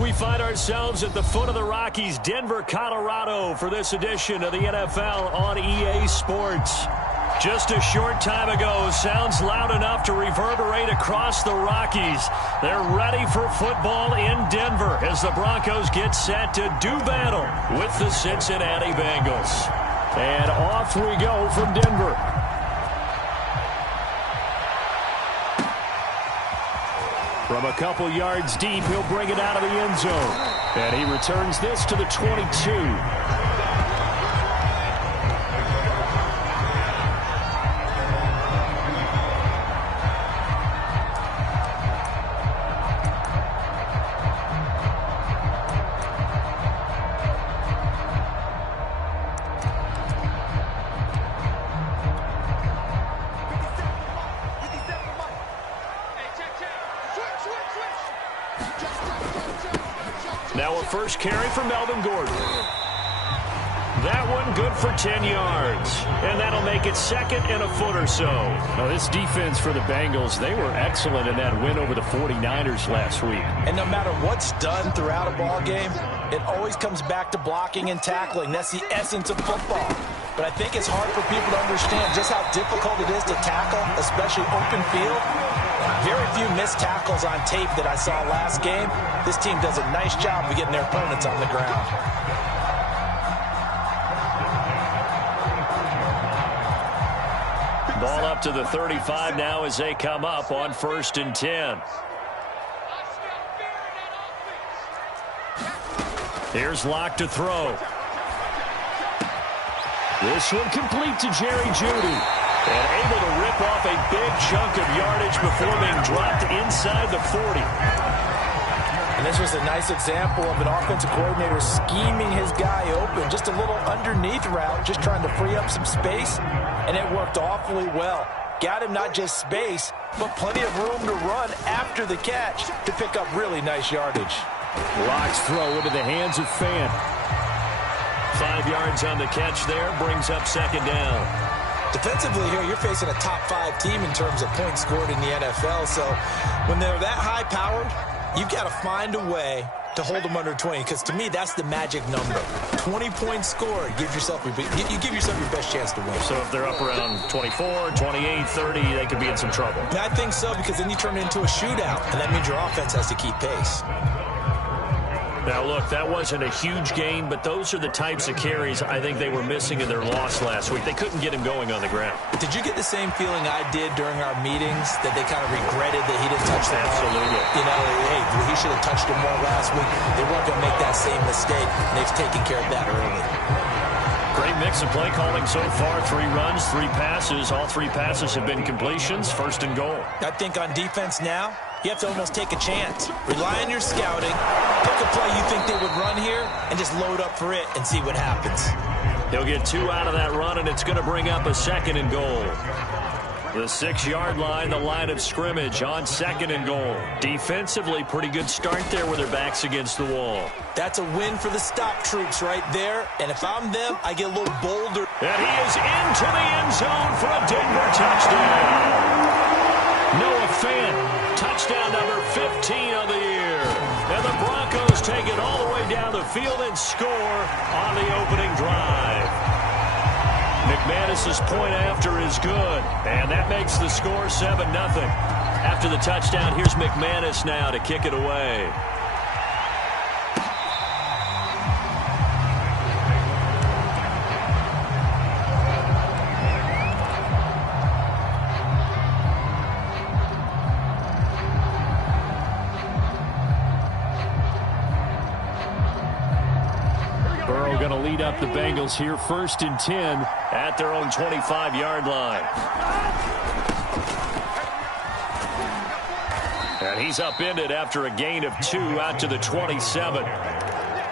We find ourselves at the foot of the Rockies, Denver, Colorado, for this edition of the NFL on EA Sports. Just a short time ago, sounds loud enough to reverberate across the Rockies. They're ready for football in Denver as the Broncos get set to do battle with the Cincinnati Bengals. And off we go from Denver. From a couple yards deep, he'll bring it out of the end zone. And he returns this to the 22. Now a first carry for Melvin Gordon. That one good for 10 yards. And that'll make it second and a foot or so. Now this defense for the Bengals, they were excellent in that win over the 49ers last week. And no matter what's done throughout a ball game, it always comes back to blocking and tackling. That's the essence of football. But I think it's hard for people to understand just how difficult it is to tackle, especially open field. Very few missed tackles on tape that I saw last game. This team does a nice job of getting their opponents on the ground. Ball up to the 35 now as they come up on 1st and 10. Here's Locke to throw. This one complete to Jerry Jeudy. And able to rip off a big chunk of yardage before being dropped inside the 40. And this was a nice example of an offensive coordinator scheming his guy open. Just a little underneath route, just trying to free up some space. And it worked awfully well. Got him not just space, but plenty of room to run after the catch to pick up really nice yardage. Locke's throw into the hands of Fant. 5 yards on the catch there, brings up second down. Defensively here, you're facing a top-5 team in terms of points scored in the NFL. So when they're that high-powered, you've got to find a way to hold them under 20. Because to me, that's the magic number. 20 points scored. You give yourself your best chance to win. So if they're up around 24, 28, 30, they could be in some trouble. And I think so, because then you turn it into a shootout, and that means your offense has to keep pace. Now, look, that wasn't a huge gain, but those are the types of carries I think they were missing in their loss last week. They couldn't get him going on the ground. Did you get the same feeling I did during our meetings, that they kind of regretted that he didn't touch the ball? Absolutely. You know, hey, he should have touched him more last week. They weren't going to make that same mistake, and they've taken care of that early. Great mix of play calling so far. 3 runs, 3 passes. All 3 passes have been completions. 1st and goal. I think on defense now, you have to almost take a chance. Rely on your scouting. Pick a play you think they would run here and just load up for it and see what happens. He'll get 2 out of that run, and it's going to bring up a 2nd and goal. The 6-yard line, the line of scrimmage on 2nd and goal. Defensively, pretty good start there with their backs against the wall. That's a win for the stop troops right there. And if I'm them, I get a little bolder. And he is into the end zone for a Denver touchdown. Noah Fant, touchdown number 15 of the year. And the Broncos take it all the way down the field and score on the opening drive. McManus's point after is good, and that makes the score 7-0. After the touchdown, here's McManus now to kick it away. Going to lead up the Bengals here, 1st and 10 at their own 25-yard line. And he's upended after a gain of 2 out to the 27. Well,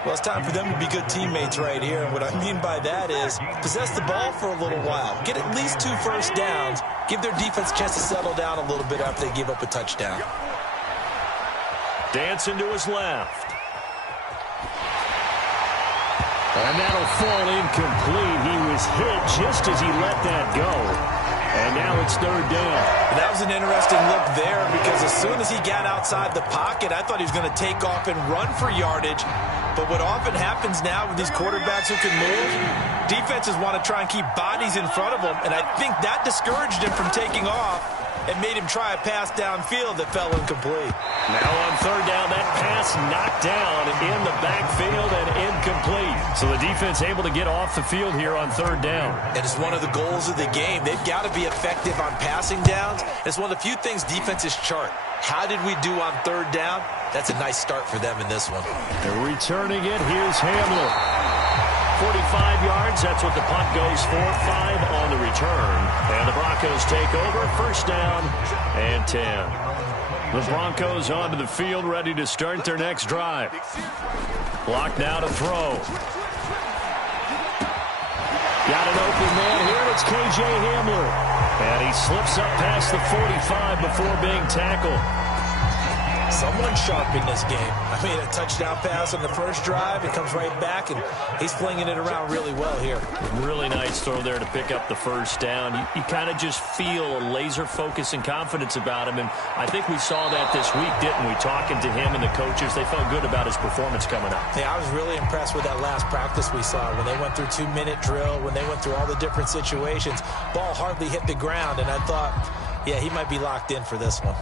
it's time for them to be good teammates right here. And what I mean by that is possess the ball for a little while. Get at least 2 first downs. Give their defense a chance to settle down a little bit after they give up a touchdown. Dancing to his left. And that'll fall incomplete. He was hit just as he let that go. And now it's third down. That was an interesting look there because as soon as he got outside the pocket, I thought he was going to take off and run for yardage. But what often happens now with these quarterbacks who can move, defenses want to try and keep bodies in front of them, and I think that discouraged him from taking off and made him try a pass downfield that fell incomplete. Now on third down, that pass knocked down in the backfield and incomplete. So the defense able to get off the field here on third down. And it's one of the goals of the game. They've got to be effective on passing downs. It's one of the few things defenses chart. How did we do on third down? That's a nice start for them in this one. They're returning it. Here's Hamler. 45 yards. That's what the punt goes for. 5 on the return. And the Broncos take over. First down and 10. The Broncos onto the field, ready to start their next drive. Block now to throw. Got an open man here. It's K.J. Hamler. And he slips up past the 45 before being tackled. Someone sharp in this game. I mean, a touchdown pass on the first drive. It comes right back, and he's flinging it around really well here. Really nice throw there to pick up the first down. You kind of just feel a laser focus and confidence about him, and I think we saw that this week, didn't we? Talking to him and the coaches, they felt good about his performance coming up. Yeah, I was really impressed with that last practice we saw when they went through 2-minute drill, when they went through all the different situations. Ball hardly hit the ground, and I thought, yeah, he might be locked in for this one.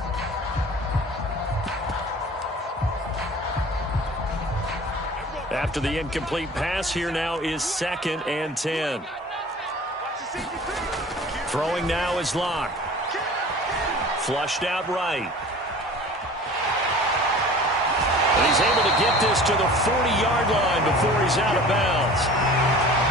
After the incomplete pass, here now is 2nd and 10. Throwing now is Locke. Flushed out right. And he's able to get this to the 40-yard line before he's out of bounds.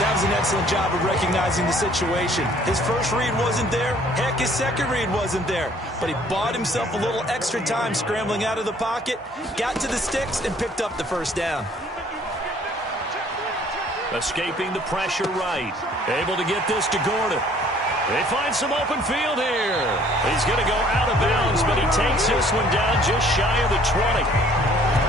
That was an excellent job of recognizing the situation. His first read wasn't there. Heck, his second read wasn't there. But he bought himself a little extra time scrambling out of the pocket, got to the sticks, and picked up the first down. Escaping the pressure right. Able to get this to Gordon. They find some open field here. He's going to go out of bounds, but he takes this one down just shy of the 20.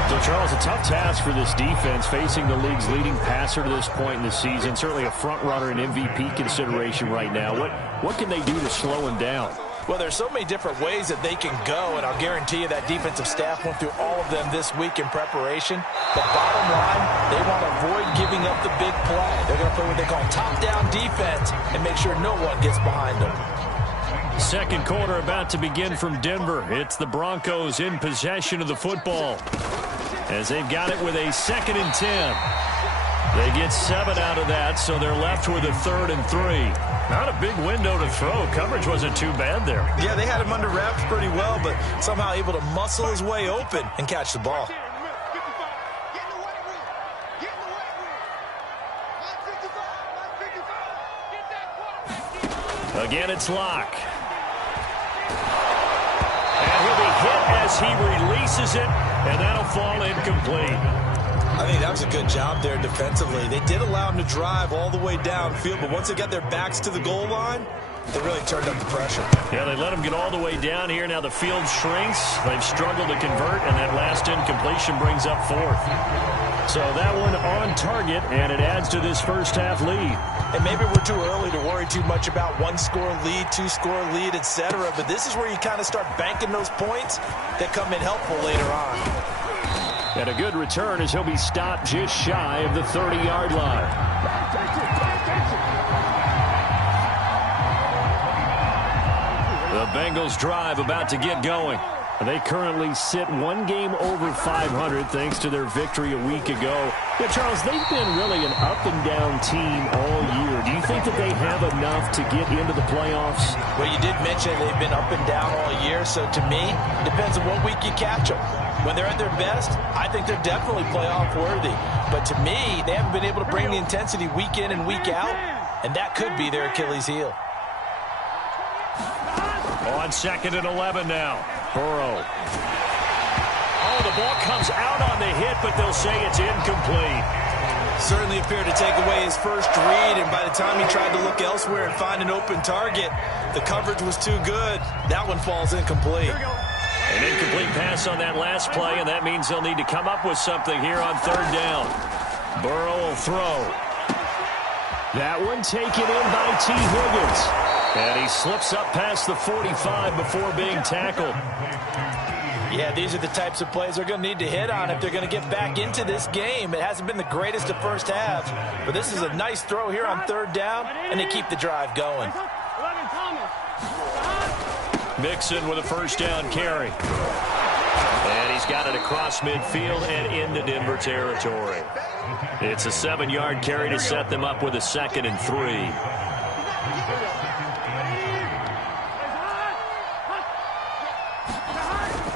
So, Charles, a tough task for this defense facing the league's leading passer to this point in the season. Certainly a front-runner in MVP consideration right now. What can they do to slow him down? Well, there's so many different ways that they can go, and I'll guarantee you that defensive staff went through all of them this week in preparation. But bottom line, they want to avoid giving up the big play. They're going to play what they call top-down defense and make sure no one gets behind them. Second quarter about to begin from Denver. It's the Broncos in possession of the football as they've got it with a 2nd and 10. They get 7 out of that, so they're left with a 3rd and 3. Not a big window to throw. Coverage wasn't too bad there. Yeah, they had him under wraps pretty well, but somehow able to muscle his way open and catch the ball. Again, it's Locke. And he'll be hit as he releases it, and that'll fall incomplete. I think that was a good job there defensively. They did allow him to drive all the way downfield, but once they got their backs to the goal line, they really turned up the pressure. Yeah, they let him get all the way down here. Now the field shrinks. They've struggled to convert, and that last incompletion brings up 4th. So that one on target, and it adds to this first-half lead. And maybe we're too early to worry too much about 1-score lead, 2-score lead, etc. But this is where you kind of start banking those points that come in helpful later on. And a good return as he'll be stopped just shy of the 30-yard line. The Bengals drive about to get going. They currently sit 1 game over 500 thanks to their victory a week ago. Yeah, Charles, they've been really an up-and-down team all year. Do you think that they have enough to get into the playoffs? Well, you did mention they've been up and down all year, so to me, it depends on what week you catch them. When they're at their best, I think they're definitely playoff worthy. But to me, they haven't been able to bring the intensity week in and week out, and that could be their Achilles heel. On 2nd and 11 now. Burrow. Oh, the ball comes out on the hit, but they'll say it's incomplete. Certainly appeared to take away his first read, and by the time he tried to look elsewhere and find an open target, the coverage was too good. That one falls incomplete. An incomplete pass on that last play, and that means they'll need to come up with something here on 3rd down. Burrow will throw. That one taken in by T. Higgins. And he slips up past the 45 before being tackled. Yeah, these are the types of plays they're going to need to hit on if they're going to get back into this game. It hasn't been the greatest of first halves, but this is a nice throw here on third down, and they keep the drive going. Mixon with a first down carry. And he's got it across midfield and into Denver territory. It's a 7-yard carry to set them up with a 2nd and 3.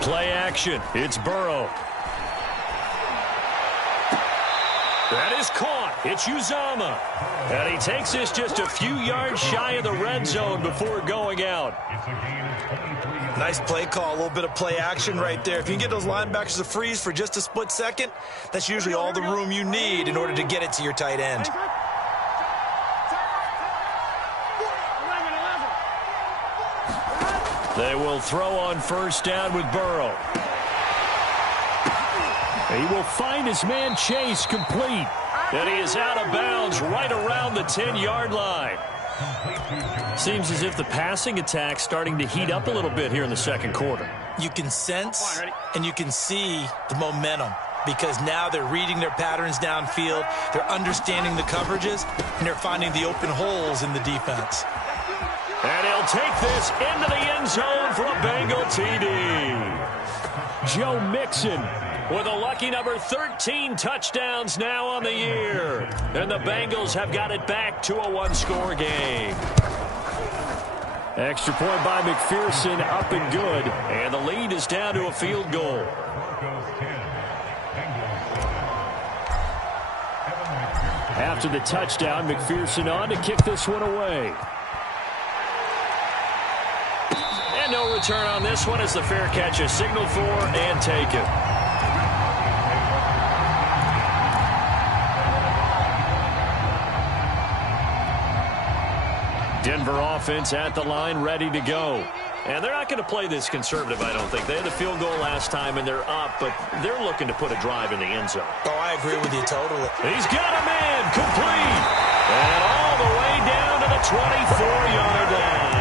Play action. It's Burrow. That is caught. It's Uzomah. And he takes this just a few yards shy of the red zone before going out. Nice play call. A little bit of play action right there. If you can get those linebackers to freeze for just a split second, that's usually all the room you need in order to get it to your tight end. They will throw on first down with Burrow. He will find his man Chase complete. And he is out of bounds right around the 10-yard line. Seems as if the passing attack's starting to heat up a little bit here in the second quarter. You can sense and you can see the momentum because now they're reading their patterns downfield, they're understanding the coverages, and they're finding the open holes in the defense. And he'll take this into the end zone for a Bengal TD. Joe Mixon with a lucky number 13 touchdowns now on the year. And the Bengals have got it back to a one-score game. Extra point by McPherson, up and good. And the lead is down to a field goal. After the touchdown, McPherson on to kick this one away. And no return on this one as the fair catch is signaled for and taken. Denver offense at the line, ready to go. And they're not going to play this conservative, I don't think. They had the field goal last time, and they're up, but they're looking to put a drive in the end zone. Oh, I agree with you totally. He's got a man, complete. And all the way down to the 24-yard line.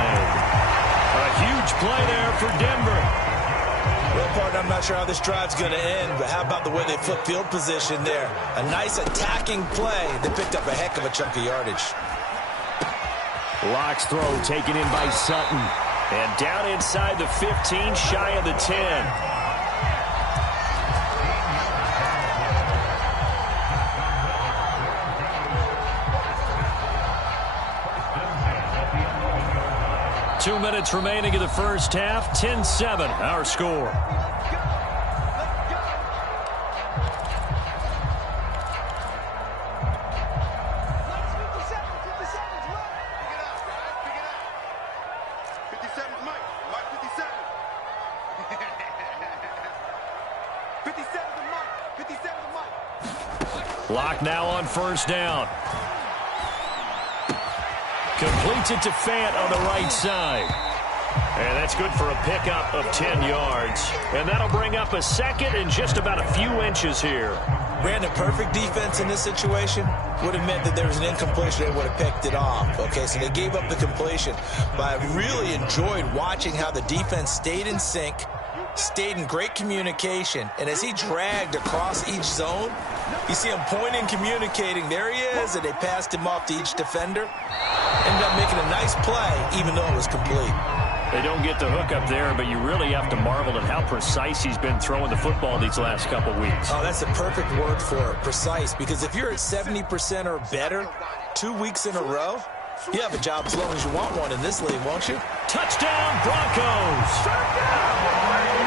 A huge play there for Denver. Well, partner, I'm not sure how this drive's going to end, but how about the way they flip field position there? A nice attacking play. They picked up a heck of a chunk of yardage. Locke's throw taken in by Sutton. And down inside the 15, shy of the 10. Two minutes remaining in the first half. 10-7, our score. Locke now on first down. Completes it to Fant on the right side. And that's good for a pickup of 10 yards. And that'll bring up a second and just about a few inches here. Brandon, perfect defense in this situation would have meant that there was an incompletion. They would have picked it off. Okay, so they gave up the completion. But I really enjoyed watching how the defense stayed in sync, stayed in great communication. And as he dragged across each zone, you see him pointing, communicating. There he is, and they passed him off to each defender. Ended up making a nice play, even though it was complete. They don't get the hook up there, but you really have to marvel at how precise he's been throwing the football these last couple weeks. Oh, that's a perfect word for it, precise, because if you're at 70% or better 2 weeks in a row, you have a job as long as you want one in this league, won't you? Touchdown, Broncos!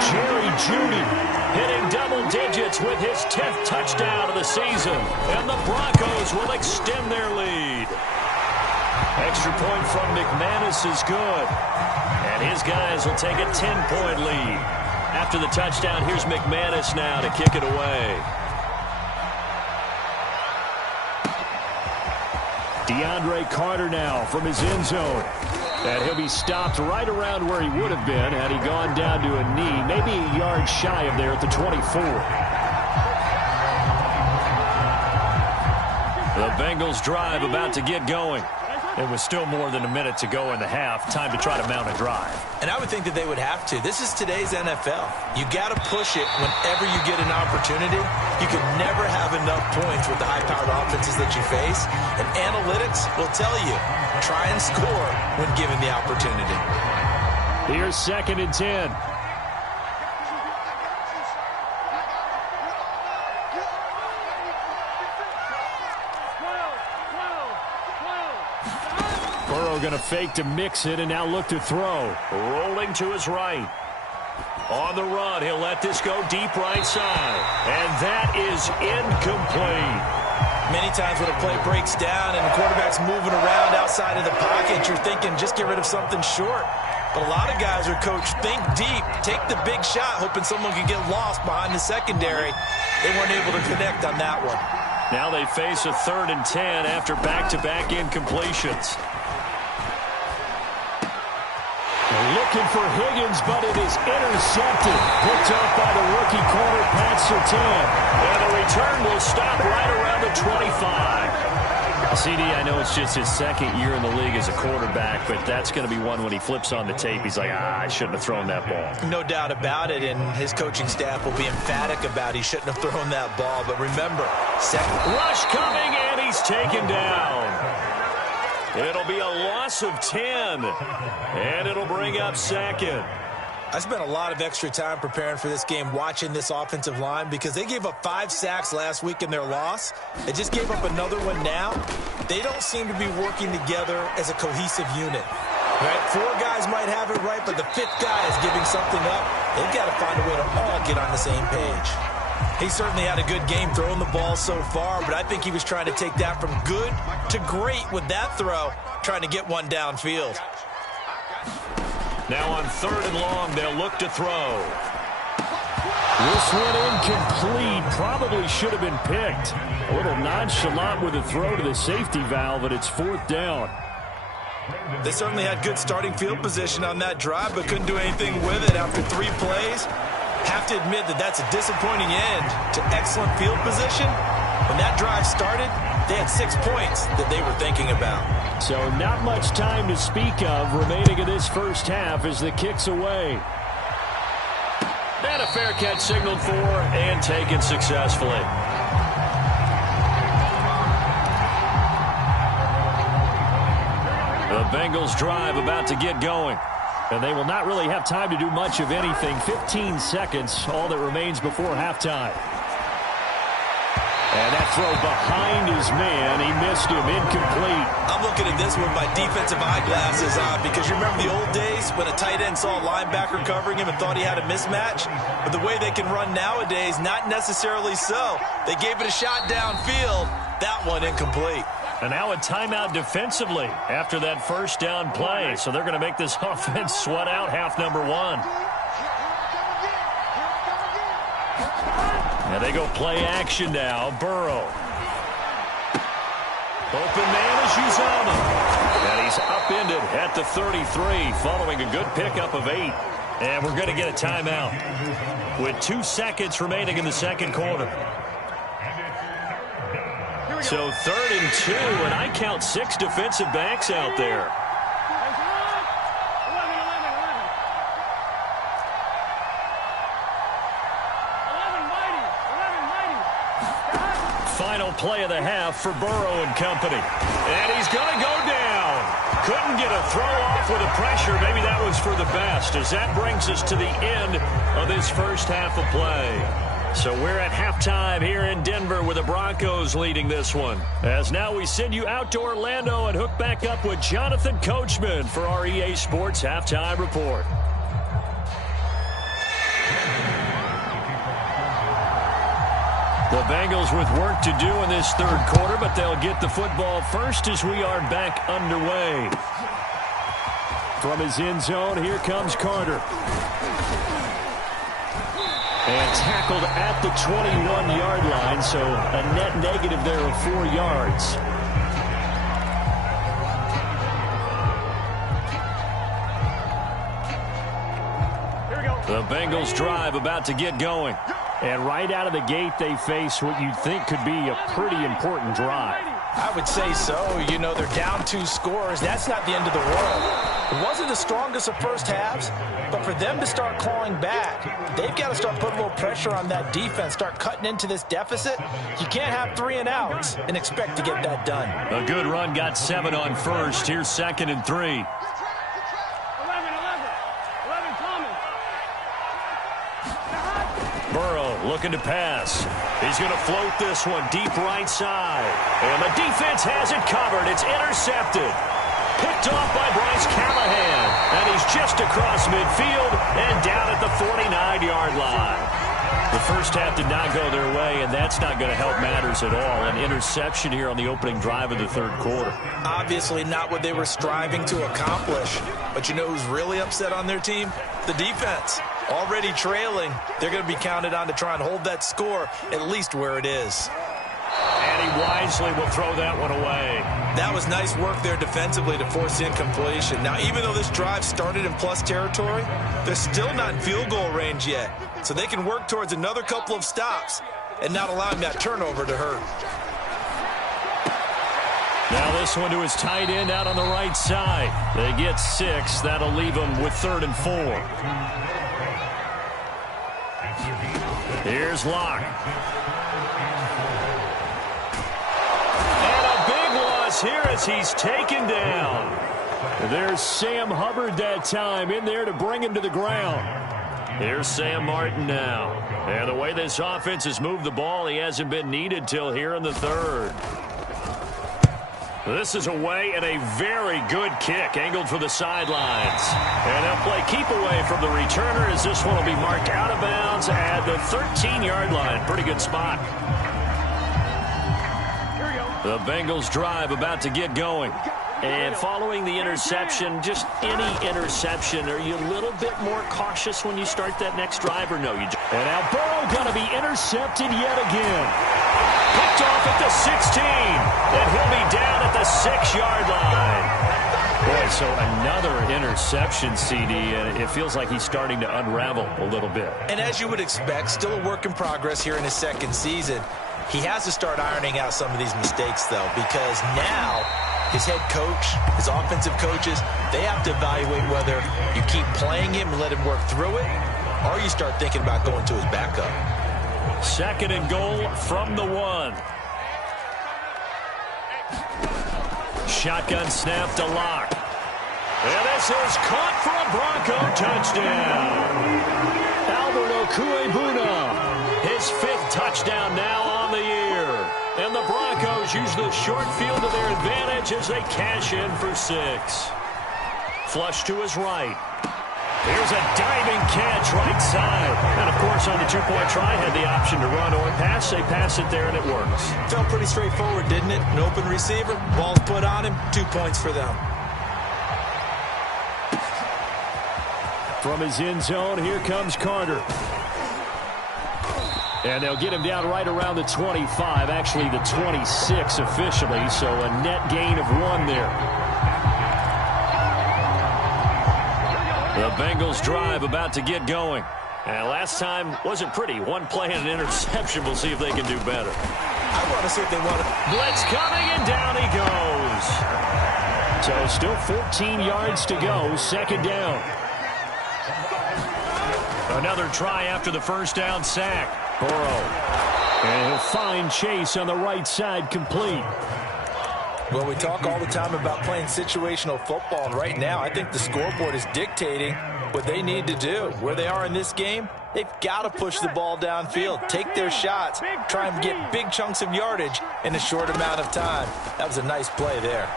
Jerry Jeudy hitting double digits with his 10th touchdown of the season, and the Broncos will extend their lead. Extra point from McManus is good. And his guys will take a 10-point lead. After the touchdown, here's McManus now to kick it away. DeAndre Carter now from his end zone. And he'll be stopped right around where he would have been had he gone down to a knee, maybe a yard shy of there at the 24. The Bengals drive about to get going. It was still more than a minute to go in the half. Time to try to mount a drive. And I would think that they would have to. This is today's NFL. You got to push it whenever you get an opportunity. You can never have enough points with the high-powered offenses that you face. And analytics will tell you, try and score when given the opportunity. Here's 2nd and 10. Going to fake to mix it and now look to throw. Rolling to his right. On the run, he'll let this go deep right side. And that is incomplete. Many times when a play breaks down and the quarterback's moving around outside of the pocket, you're thinking just get rid of something short. But a lot of guys are coached, think deep, take the big shot, hoping someone can get lost behind the secondary. They weren't able to connect on that one. Now they face a 3rd and 10 after back-to-back incompletions. Looking for Higgins, but it is intercepted. Picked up by the rookie corner, Pat Surtain. And the return will stop right around the 25. CD, I know it's just his 2nd year in the league as a quarterback, but that's going to be one when he flips on the tape. He's like, I shouldn't have thrown that ball. No doubt about it, and his coaching staff will be emphatic about he shouldn't have thrown that ball. But remember, second rush coming, and he's taken down. It'll be a loss of 10, and it'll bring up 2nd. I spent a lot of extra time preparing for this game, watching this offensive line, because they gave up 5 sacks last week in their loss. They just gave up another one now. They don't seem to be working together as a cohesive unit. Right? 4 guys might have it right, but the 5th guy is giving something up. They've got to find a way to all get on the same page. He certainly had a good game throwing the ball so far, but I think he was trying to take that from good to great with that throw, trying to get one downfield. Now on 3rd and long, they'll look to throw. This one incomplete. Probably should have been picked. A little nonchalant with a throw to the safety valve, but it's 4th down. They certainly had good starting field position on that drive, but couldn't do anything with it after 3 plays. Have to admit that that's a disappointing end to excellent field position. When that drive started, they had 6 points that they were thinking about. So not much time to speak of remaining in this first half as the kick's away. And a fair catch signaled for and taken successfully. The Bengals drive about to get going. And they will not really have time to do much of anything. 15 seconds, all that remains before halftime. And that throw behind his man, he missed him, incomplete. I'm looking at this with my defensive eyeglasses on, because you remember the old days when a tight end saw a linebacker covering him and thought he had a mismatch? But the way they can run nowadays, not necessarily so. They gave it a shot downfield. That one incomplete. And now a timeout defensively after that first down play. So they're going to make this offense sweat out half number 1. Now they go play action now. Burrow. Open man is Uzama. And he's upended at the 33 following a good pickup of 8. And we're going to get a timeout with 2 seconds remaining in the second quarter. So 3rd and 2, and I count 6 defensive backs out there. Final play of the half for Burrow and company. And he's going to go down. Couldn't get a throw off with the pressure. Maybe that was for the best, as that brings us to the end of this first half of play. So we're at halftime here in Denver with the Broncos leading this one. As now we send you out to Orlando and hook back up with Jonathan Coachman for our EA Sports Halftime Report. The Bengals with work to do in this third quarter, but they'll get the football first as we are back underway. From his end zone, here comes Carter. And tackled at the 21-yard line, so a net negative there of 4 yards. The Bengals drive about to get going. And right out of the gate, they face what you'd think could be a pretty important drive. I would say so. You know, they're down 2 scores. That's not the end of the world. It wasn't the strongest of first halves, but for them to start clawing back, they've got to start putting a little pressure on that defense, start cutting into this deficit. You can't have 3 and outs and expect to get that done. A good run got 7 on first. Here's 2nd and 3. Burrow looking to pass. He's going to float this one deep right side. And the defense has it covered. It's intercepted. Picked off by Bryce Callahan. And he's just across midfield and down at the 49-yard line. The first half did not go their way, and that's not going to help matters at all. An interception here on the opening drive of the third quarter. Obviously not what they were striving to accomplish. But you know who's really upset on their team? The defense. Already trailing, they're going to be counted on to try and hold that score at least where it is. And he wisely will throw that one away. That was nice work there defensively to force incompletion. Now, even though this drive started in plus territory, they're still not in field goal range yet. So they can work towards another couple of stops and not allowing that turnover to hurt. Now this one to his tight end out on the right side. They get 6. That'll leave them with 3rd and 4. Here's Locke. And a big loss here as he's taken down. There's Sam Hubbard that time in there to bring him to the ground. Here's Sam Martin now. And the way this offense has moved the ball, he hasn't been needed till here in the 3rd. This is away and a very good kick angled for the sidelines. And they'll play keep away from the returner as this one will be marked out of bounds at the 13-yard line. Pretty good spot. The Bengals drive about to get going. And following the interception, just any interception, are you a little bit more cautious when you start that next drive or no? And now Burrow going to be intercepted yet again. Picked off at the 16, and he'll be down at the 6-yard line. Boy, so another interception, CD, and it feels like he's starting to unravel a little bit. And as you would expect, still a work in progress here in his 2nd season. He has to start ironing out some of these mistakes, though, because now his head coach, his offensive coaches, they have to evaluate whether you keep playing him and let him work through it, or you start thinking about going to his backup. 2nd and goal from the 1. Shotgun snap to Locke. And this is caught for a Bronco touchdown. Albert Okuebuna, his 5th touchdown now on the year. And the Broncos use the short field to their advantage as they cash in for 6. Flush to his right. Here's a diving catch right side. And, of course, on the 2-point try, had the option to run or pass. They pass it there, and it works. Felt pretty straightforward, didn't it? An open receiver, ball's put on him, 2 points for them. From his end zone, here comes Carter. And they'll get him down right around the 25, actually the 26 officially, so a net gain of 1 there. The Bengals drive about to get going. And last time wasn't pretty. 1 play and an interception. We'll see if they can do better. I want to see if they want to. Blitz coming, and down he goes. So still 14 yards to go. 2nd down. Another try after the first down sack. Burrow. And he'll find Chase on the right side complete. Well, we talk all the time about playing situational football, and right now I think the scoreboard is dictating what they need to do. Where they are in this game, they've got to push the ball downfield, take their shots, try and get big chunks of yardage in a short amount of time. That was a nice play there.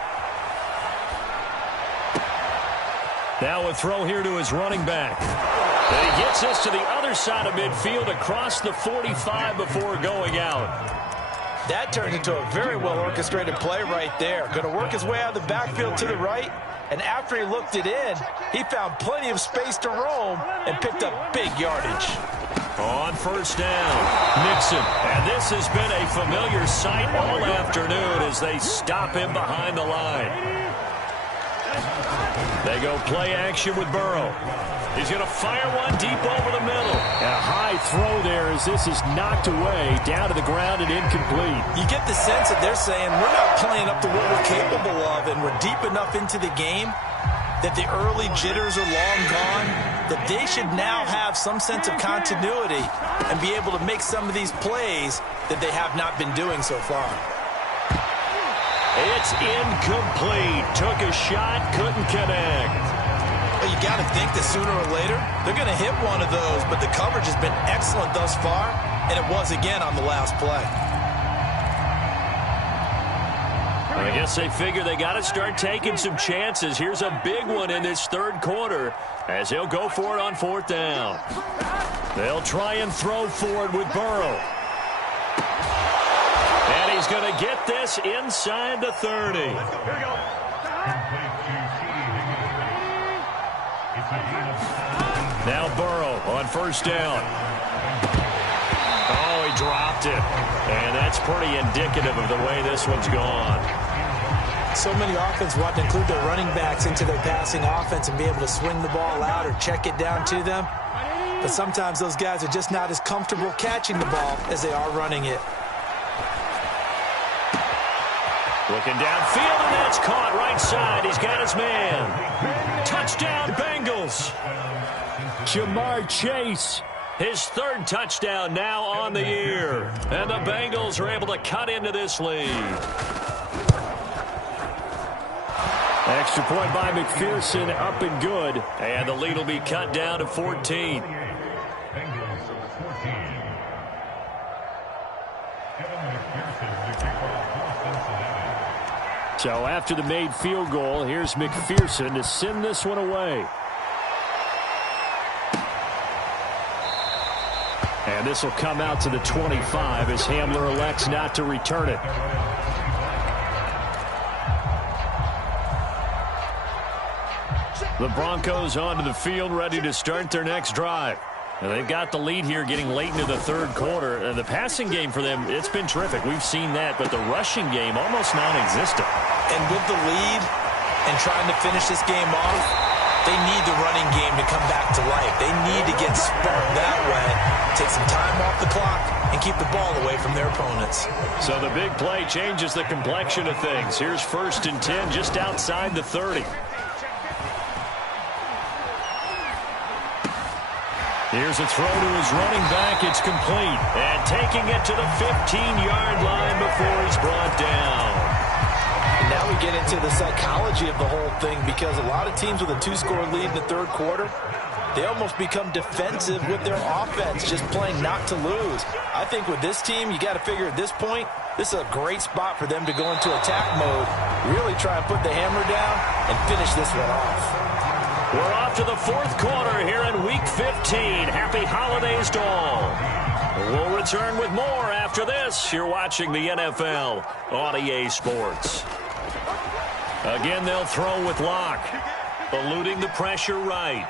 Now a throw here to his running back. And he gets us to the other side of midfield across the 45 before going out. That turned into a very well-orchestrated play right there. Going to work his way out of the backfield to the right, and after he looked it in, he found plenty of space to roam and picked up big yardage. On first down, Mixon. And this has been a familiar sight all afternoon as they stop him behind the line. They go play action with Burrow. He's going to fire one deep over the middle. And a high throw there as this is knocked away, down to the ground and incomplete. You get the sense that they're saying we're not playing up to what we're capable of, and we're deep enough into the game that the early jitters are long gone, that they should now have some sense of continuity and be able to make some of these plays that they have not been doing so far. It's incomplete. Took a shot, couldn't connect. Well, you got to think that sooner or later they're going to hit one of those, but the coverage has been excellent thus far, and it was again on the last play. I guess they figure they got to start taking some chances. Here's a big one in this third quarter as he'll go for it on fourth down. They'll try and throw for it with Burrow. And he's going to get this inside the 30. Here we go. Now Burrow on first down. Oh, he dropped it. And that's pretty indicative of the way this one's gone. So many offenses want to include their running backs into their passing offense and be able to swing the ball out or check it down to them. But sometimes those guys are just not as comfortable catching the ball as they are running it. Looking downfield, and that's caught right side. He's got his man. Touchdown, Bengals. Jamar Chase, his third touchdown now on the year. And the Bengals are able to cut into this lead. Extra point by McPherson, up and good. And the lead will be cut down to 14. So after the made field goal, here's McPherson to send this one away. And this will come out to the 25 as Hamler elects not to return it. The Broncos onto the field, ready to start their next drive. And they've got the lead here getting late into the third quarter. And the passing game for them, it's been terrific. We've seen that, but the rushing game almost non-existent. And with the lead and trying to finish this game off, they need the running game to come back to life. They need to get sparked that way, take some time off the clock, and keep the ball away from their opponents. So the big play changes the complexion of things. Here's 1st and 10 just outside the 30. Here's a throw to his running back. It's complete. And taking it to the 15-yard line before he's brought down. And now we get into the psychology of the whole thing, because a lot of teams with a 2-score lead in the third quarter, they almost become defensive with their offense, just playing not to lose. I think with this team, you got to figure at this point, this is a great spot for them to go into attack mode, really try and put the hammer down and finish this one off. We're off to the fourth quarter here in Week 15. Happy holidays to all. We'll return with more after this. You're watching the NFL on EA Sports. Again, they'll throw with Locke, eluding the pressure right.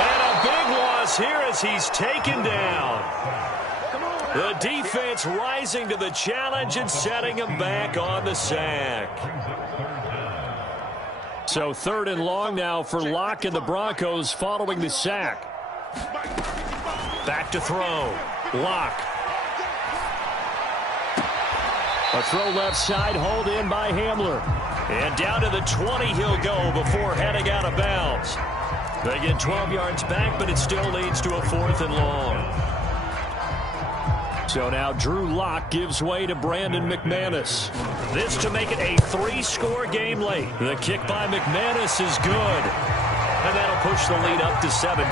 And a big loss here as he's taken down. The defense rising to the challenge and setting him back on the sack. So 3rd and long now for Locke and the Broncos following the sack. Back to throw. Locke. A throw left side, hauled in by Hamler. And down to the 20 he'll go before heading out of bounds. They get 12 yards back, but it still leads to a 4th and long. So now Drew Lock gives way to Brandon McManus. This to make it a 3-score game late. The kick by McManus is good. And that'll push the lead up to 17.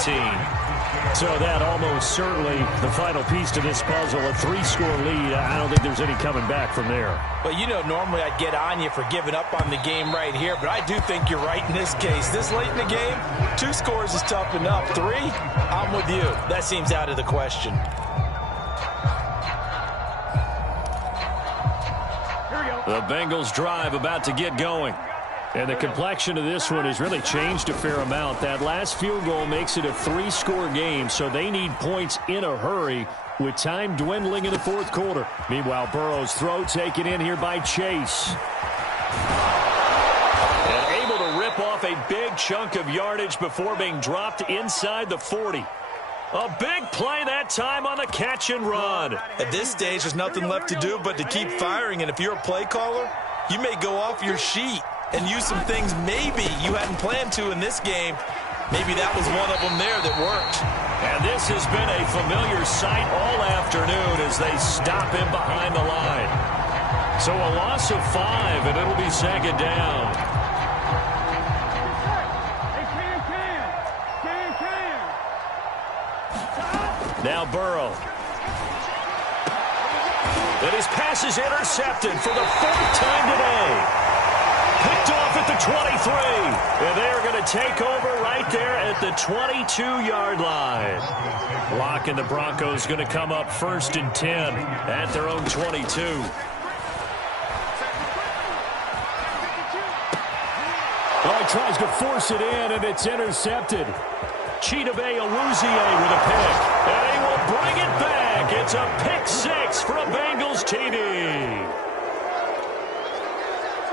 So that almost certainly the final piece to this puzzle, a 3-score lead. I don't think there's any coming back from there. Well, you know, normally I'd get on you for giving up on the game right here, but I do think you're right in this case. This late in the game, 2 scores is tough enough. 3, I'm with you. That seems out of the question. The Bengals drive about to get going. And the complexion of this one has really changed a fair amount. That last field goal makes it a 3-score game, so they need points in a hurry with time dwindling in the fourth quarter. Meanwhile, Burrow's throw taken in here by Chase. off a big chunk of yardage before being dropped inside the 40. A big play that time on the catch and run. At this stage, there's nothing left to do but to keep firing. And if you're a play caller, you may go off your sheet and use some things maybe you hadn't planned to in this game. Maybe that was one of them there that worked. And this has been a familiar sight all afternoon as they stop him behind the line. So a loss of 5, and it'll be second down. Now Burrow. And his pass is intercepted for the 4th time today. Picked off at the 23. And they're going to take over right there at the 22-yard line. Locke and the Broncos going to come up 1st and 10 at their own 22. Oh, he tries to force it in, and it's intercepted. Chidobe Awuzie with a pick. And he will bring it back. It's a pick 6 for a Bengals TD.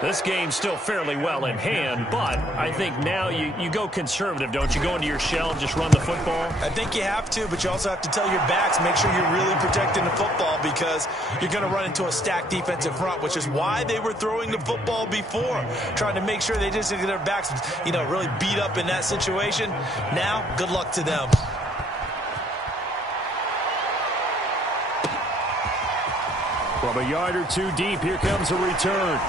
This game's still fairly well in hand, but I think now you go conservative, don't you? Go into your shell and just run the football? I think you have to, but you also have to tell your backs, make sure you're really protecting the football because you're going to run into a stacked defensive front, which is why they were throwing the football before, trying to make sure they just get their backs, really beat up in that situation. Now, good luck to them. From a yard or two deep, here comes a return.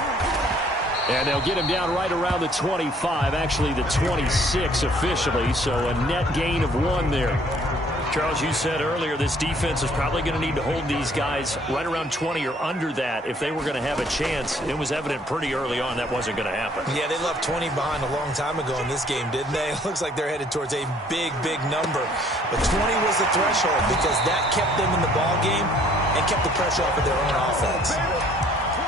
And they'll get him down right around the 25, actually the 26 officially, so a net gain of 1 there. Charles, you said earlier this defense is probably going to need to hold these guys right around 20 or under that if they were going to have a chance. It was evident pretty early on that wasn't going to happen. Yeah, they left 20 behind a long time ago in this game, didn't they? It looks like they're headed towards a big, big number. But 20 was the threshold because that kept them in the ball game and kept the pressure off of their own offense.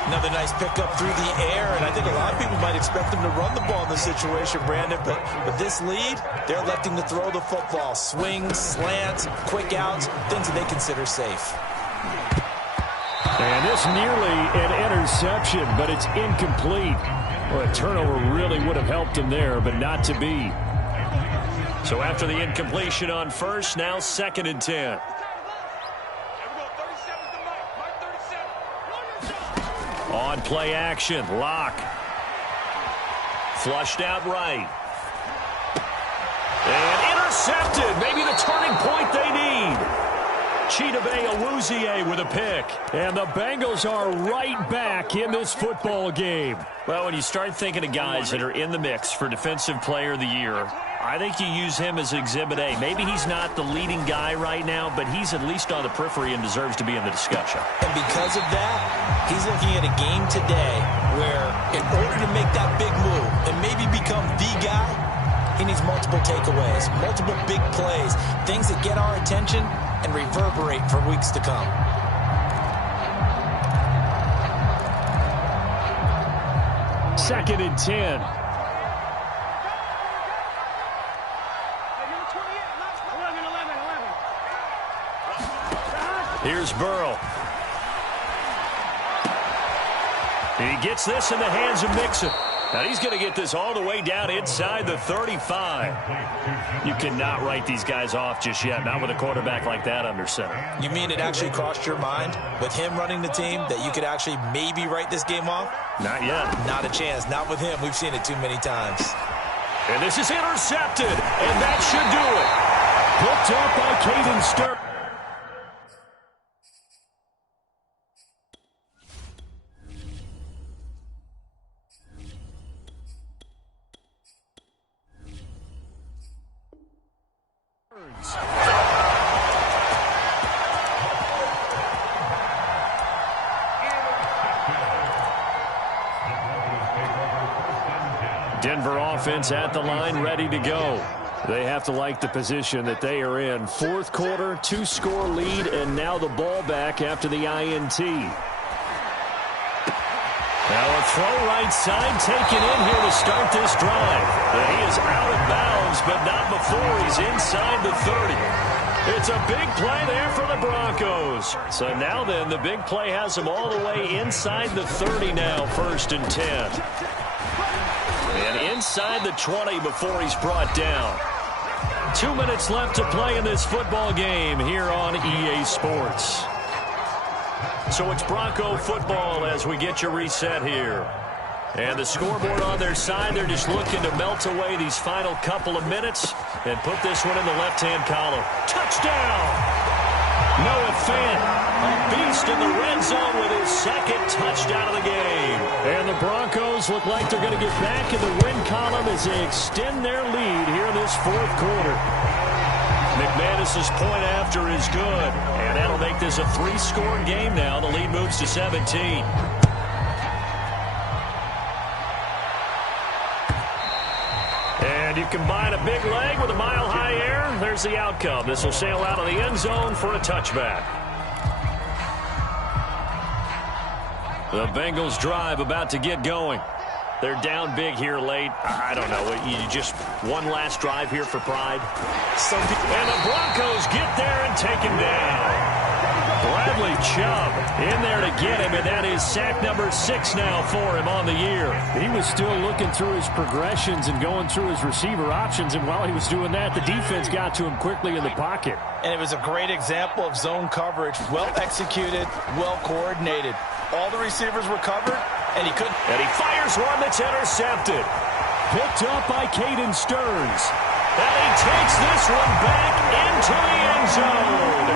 Another nice pickup through the air, and I think a lot of people might expect them to run the ball in this situation, Brandon, but with this lead, they're electing to throw the football. Swings, slants, quick outs, things that they consider safe. And this nearly an interception, but it's incomplete. Well, a turnover really would have helped him there, but not to be. So after the incompletion on first, now 2nd and 10. On play action, Locke. Flushed out right. And intercepted. Maybe the turning point they need. Chidobe Awuzie with a pick. And the Bengals are right back in this football game. Well, when you start thinking of guys that are in the mix for Defensive Player of the Year, I think you use him as Exhibit A. Maybe he's not the leading guy right now, but he's at least on the periphery and deserves to be in the discussion. And because of that, he's looking at a game today where in order to make that big move and maybe become the guy, he needs multiple takeaways, multiple big plays, things that get our attention and reverberate for weeks to come. Second and 10. Here's Burrow. He gets this in the hands of Mixon. Now he's going to get this all the way down inside the 35. You cannot write these guys off just yet, not with a quarterback like that under center. You mean it actually crossed your mind with him running the team that you could actually maybe write this game off? Not yet. Not a chance. Not with him. We've seen it too many times. And this is intercepted, and that should do it. Picked up by Caden Stern. Denver offense at the line, ready to go. They have to like the position that they are in. 4th quarter, 2-score lead, and now the ball back after the INT. Now a throw right side taken in here to start this drive. And he is out of bounds, but not before he's inside the 30. It's a big play there for the Broncos. So now then, the big play has him all the way inside the 30 now, 1st and 10. And inside the 20 before he's brought down. 2 minutes left to play in this football game here on EA Sports. So it's Bronco football as we get you reset here. And the scoreboard on their side, they're just looking to melt away these final couple of minutes and put this one in the left-hand column. Touchdown! Noah Fant, a beast in the red zone with his second touchdown of the game. And the Broncos look like they're going to get back in the win column as they extend their lead here in this fourth quarter. McManus's point after is good, and that'll make this a 3-score game now. The lead moves to 17. And you combine a big leg with a mile-high air, there's the outcome. This will sail out of the end zone for a touchback. The Bengals drive about to get going. They're down big here late. I don't know. You just one last drive here for pride. And the Broncos get there and take him down. Bradley Chubb in there to get him, and that is sack number 6 now for him on the year. He was still looking through his progressions and going through his receiver options, and while he was doing that, the defense got to him quickly in the pocket. And it was a great example of zone coverage. Well executed, well coordinated. All the receivers were covered, and he couldn't. And he fires one that's intercepted. Picked up by Caden Stearns. And he takes this one back into the end zone.